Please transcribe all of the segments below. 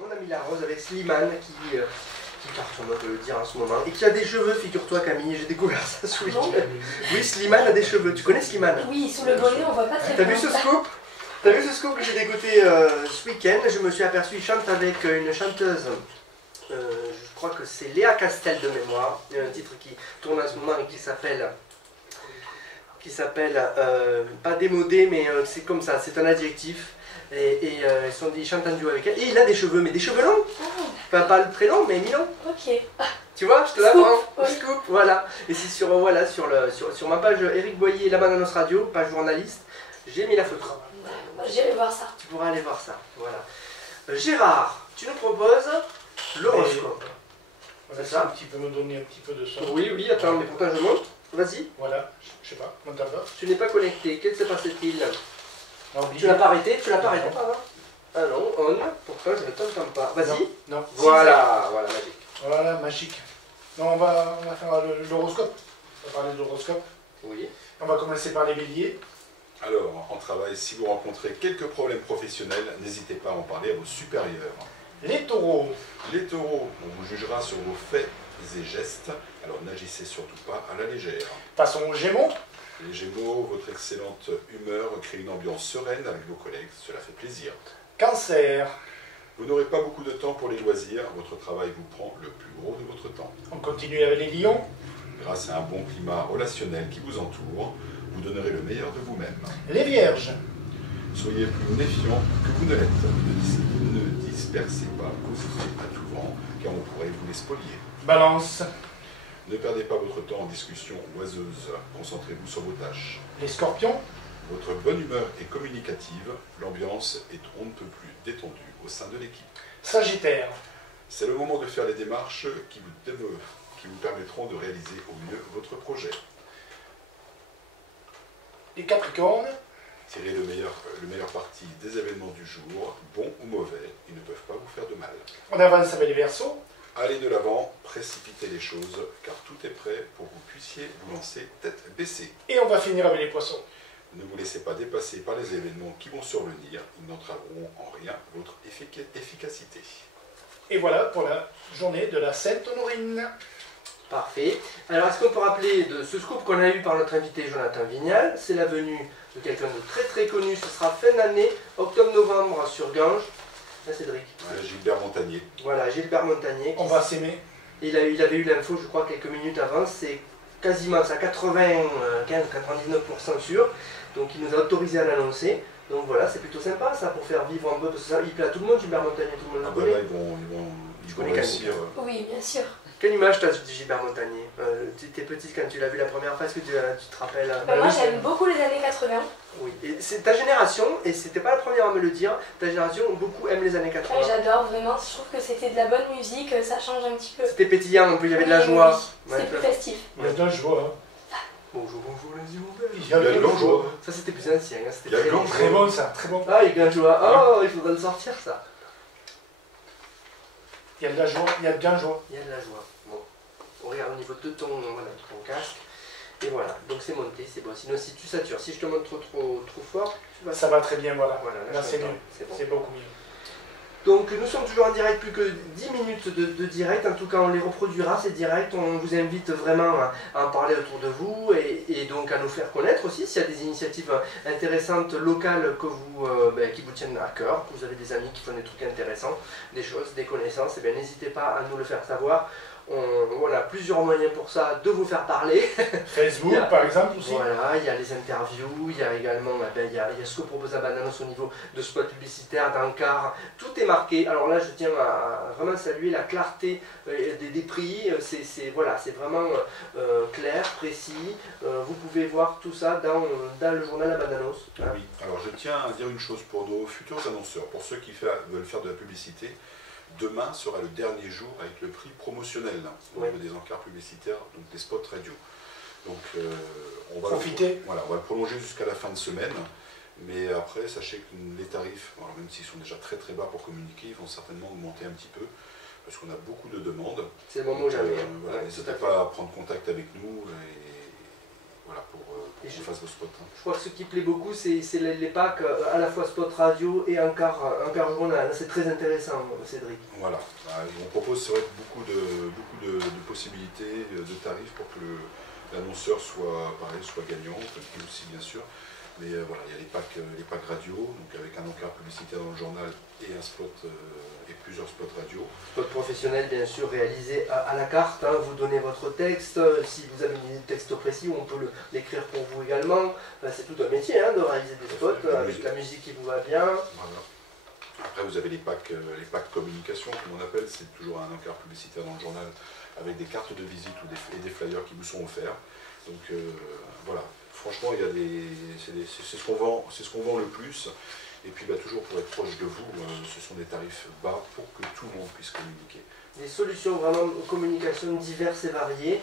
Mon ami La Rose avec Slimane qui cartonne, on peut le dire en ce moment, et qui a des cheveux, figure-toi Camille, j'ai découvert ça ce week-end. Oui, Slimane a des cheveux, tu connais Slimane? Oui, sous le bonnet on voit pas très bien. T'as vu ce scoop? T'as vu ce scoop que j'ai dégoûté ce week-end? Je me suis aperçu, il chante avec une chanteuse, je crois que c'est Léa Castel de mémoire, il y a un titre qui tourne en ce moment et qui s'appelle pas démodé, mais c'est comme ça, c'est un adjectif. Ils chantent un duo avec elle. Et il a des cheveux, mais des cheveux longs. Enfin, pas très longs, mais mi-longs. Ok. Tu vois, je te l'apprends. Oui. Scoop, voilà. Et c'est sur ma page Eric Boyer, La Bananos Radio, page journaliste. J'ai mis la photo. J'irai voir ça. Tu pourras aller voir ça. Voilà. Gérard, tu nous proposes l'horoscope. Voilà, C'est ça? Tu peux me donner un petit peu de son. Oui, attends, mais pourtant je monte. Vas-y. Voilà, je sais pas, monte pas. Tu n'es pas connecté. Qu'est-ce qui s'est passé-t-il? Non, Tu l'as pas arrêté? Tu l'as pas arrêté, pardon? Ah non, on. Pourquoi je ne t'entends pas? Vas-y. Non. Voilà, magique. Voilà, magique. Non, on va faire l'horoscope. On va parler de l'horoscope. Oui. On va commencer par les béliers. Alors, en travail, si vous rencontrez quelques problèmes professionnels, n'hésitez pas à en parler à vos supérieurs. Les taureaux. Les taureaux, on vous jugera sur vos faits et gestes, alors n'agissez surtout pas à la légère. Passons aux gémeaux. Les Gémeaux, votre excellente humeur crée une ambiance sereine avec vos collègues, cela fait plaisir. Cancer. Vous n'aurez pas beaucoup de temps pour les loisirs, votre travail vous prend le plus gros de votre temps. On continue avec les lions. Grâce à un bon climat relationnel qui vous entoure, vous donnerez le meilleur de vous-même. Les vierges. Soyez plus méfiants que vous ne l'êtes. Ne dispersez pas vos idées à tout vent, car on pourrait vous les spolier. Balance. Ne perdez pas votre temps en discussion oiseuse. Concentrez-vous sur vos tâches. Les scorpions. Votre bonne humeur est communicative. L'ambiance est on ne peut plus détendue au sein de l'équipe. Sagittaire. C'est le moment de faire les démarches qui vous permettront de réaliser au mieux votre projet. Les capricornes. Tirez le meilleur parti des événements du jour, bons ou mauvais, ils ne peuvent pas vous faire de mal. On avance avec les verseaux. Allez de l'avant, précipitez les choses, car tout est prêt pour que vous puissiez vous lancer tête baissée. Et on va finir avec les poissons. Ne vous laissez pas dépasser par les événements qui vont survenir, ils n'entraveront en rien votre efficacité. Et voilà pour la journée de la Sainte Honorine. Parfait. Alors, est-ce qu'on peut rappeler de ce scoop qu'on a eu par notre invité Jonathan Vignal? C'est la venue de quelqu'un de très très connu. Ce sera fin d'année, octobre-novembre sur Ganges. Là, Cédric. Gilbert Montagnier. Voilà, Gilbert Montagnier. On va s'aimer. Il avait eu l'info, je crois, quelques minutes avant. C'est quasiment ça, 95-99% sûr. Donc, il nous a autorisé à l'annoncer. Donc voilà, c'est plutôt sympa ça pour faire vivre un peu, parce que ça, il plaît à tout le monde, Gilbert Montagnier, tout le monde le connaît. Là, ils vont réussir. Oui, bien sûr. Quelle image t'as de Gilbert Montagnier? Tu étais petite quand tu l'as vu la première fois, est-ce que tu te rappelles? Moi j'aime beaucoup les années 80. Oui, et c'est ta génération, et c'était pas la première à me le dire, ta génération, beaucoup aiment les années 80. Ouais, j'adore vraiment, je trouve que c'était de la bonne musique, ça change un petit peu. C'était pétillant, en plus il y avait de la Oui, joie. oui, c'était plus festif. Il y a de la joie. Bonjour, bonjour les yeux ouverts. Il y a de la joie. Ça c'était plus ancien, hein, c'était Il y a de la joie. Très bon ça, très bon. Ah, il y a de la joie, oh, il faudrait le sortir ça. Il y a de la joie, il y a bien joie. Il y a de la joie. Bon, on regarde au niveau de ton casque. Et voilà, donc c'est monté, c'est bon. Sinon, si tu satures, si je te montre trop fort, tu vas. Ça va très bien, voilà. Voilà, Là je c'est t'entends, mieux. c'est bon. C'est beaucoup mieux. Donc nous sommes toujours en direct, plus que 10 minutes de direct, en tout cas on les reproduira ces directs, on vous invite vraiment à en parler autour de vous et donc à nous faire connaître aussi s'il y a des initiatives intéressantes locales qui vous tiennent à cœur, que vous avez des amis qui font des trucs intéressants, des choses, des connaissances, et bien n'hésitez pas à nous le faire savoir. On a plusieurs moyens pour ça de vous faire parler. Facebook par exemple aussi. Voilà, il y a les interviews, il y a également il y a ce que propose la Bananos au niveau de spots publicitaires, d'encarts, tout est marqué. Alors là je tiens à vraiment saluer la clarté des prix, c'est vraiment clair, précis. Vous pouvez voir tout ça dans le journal La Bananos. Hein. Oui, alors je tiens à dire une chose pour nos futurs annonceurs, pour ceux qui veulent faire de la publicité. Demain sera le dernier jour avec le prix promotionnel au niveau des encarts publicitaires, donc des spots radio. Donc on va le prolonger jusqu'à la fin de semaine, mais après sachez que les tarifs, alors même s'ils sont déjà très très bas pour communiquer, ils vont certainement augmenter un petit peu, parce qu'on a beaucoup de demandes. C'est le moment où jamais. N'hésitez pas à prendre contact avec nous et voilà, pour Et qu'on fasse vos spots. Hein. Je crois que ce qui plaît beaucoup, c'est les packs à la fois spot radio et encart journal. C'est très intéressant, Cédric. Voilà. On propose, c'est vrai, beaucoup de possibilités, de tarifs pour que l'annonceur soit gagnant, lui aussi bien sûr. Mais voilà, il y a les packs radio, donc avec un encart publicitaire dans le journal et un spot et plusieurs spots radio. Spot professionnel bien sûr réalisé à la carte, hein. Vous donnez votre texte, si vous avez un texte précis, on peut l'écrire pour vous également. C'est tout un métier hein, de réaliser des spots avec la musique qui vous va bien. Voilà. Après vous avez les packs communication, comme on appelle, c'est toujours un encart publicitaire dans le journal avec des cartes de visite et des flyers qui vous sont offerts. Donc voilà. Franchement, c'est ce qu'on vend le plus. Et puis toujours pour être proche de vous, ce sont des tarifs bas pour que tout le monde puisse communiquer. Des solutions vraiment de communication diverses et variées.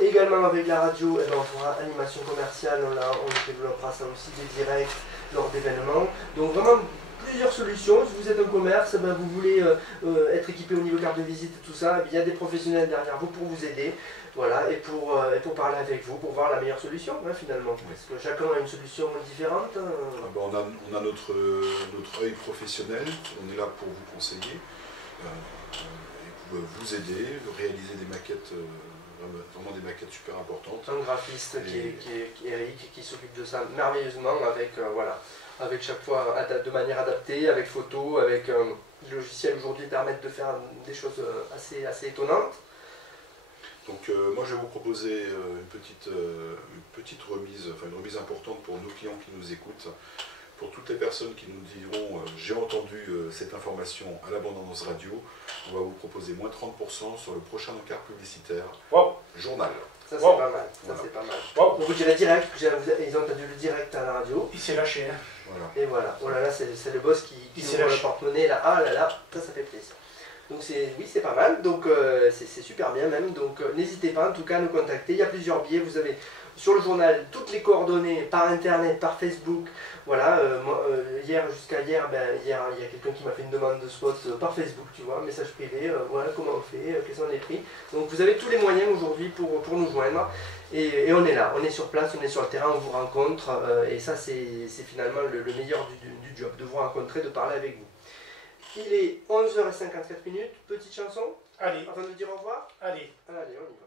Également avec la radio, on fera animation commerciale, on développera ça aussi, des directs lors d'événements. Donc vraiment plusieurs solutions. Si vous êtes un commerce, vous voulez être équipé au niveau carte de visite et tout ça, il y a des professionnels derrière vous pour vous aider. Voilà, et pour parler avec vous, pour voir la meilleure solution finalement. Parce que chacun a une solution différente. On a notre œil professionnel, on est là pour vous conseiller, et pour vous aider, réaliser des maquettes, vraiment des maquettes super importantes. Un graphiste qui est Eric, qui s'occupe de ça merveilleusement avec chaque fois de manière adaptée, avec photo, avec les logiciels aujourd'hui permettent de faire des choses assez étonnantes. Donc moi je vais vous proposer une petite remise, enfin une remise importante pour nos clients qui nous écoutent, pour toutes les personnes qui nous diront j'ai entendu cette information à la bande-annonce radio, on va vous proposer moins 30% sur le prochain encart publicitaire journal. Ça c'est Wow. pas mal, Voilà. c'est pas mal. Wow. On vous dirait direct, ils ont entendu le direct à la radio. Il s'est lâché. Hein. Voilà. Et voilà, oh là là, c'est le boss qui s'est ouvre le lâché. porte-monnaie là, ah là là, ça fait plaisir. Donc oui, c'est pas mal, donc c'est super bien même, donc n'hésitez pas en tout cas à nous contacter, il y a plusieurs biais, vous avez sur le journal toutes les coordonnées par internet, par Facebook, voilà, jusqu'à hier, il y a quelqu'un qui m'a fait une demande de spot par Facebook, tu vois, message privé, voilà comment on fait, quels sont les prix, donc vous avez tous les moyens aujourd'hui pour nous joindre, et on est là, on est sur place, on est sur le terrain, on vous rencontre, et ça c'est finalement le meilleur du job, de vous rencontrer, de parler avec vous. Il est 11h54, petite chanson, Allez, avant de dire au revoir. allez. Allez, on y va.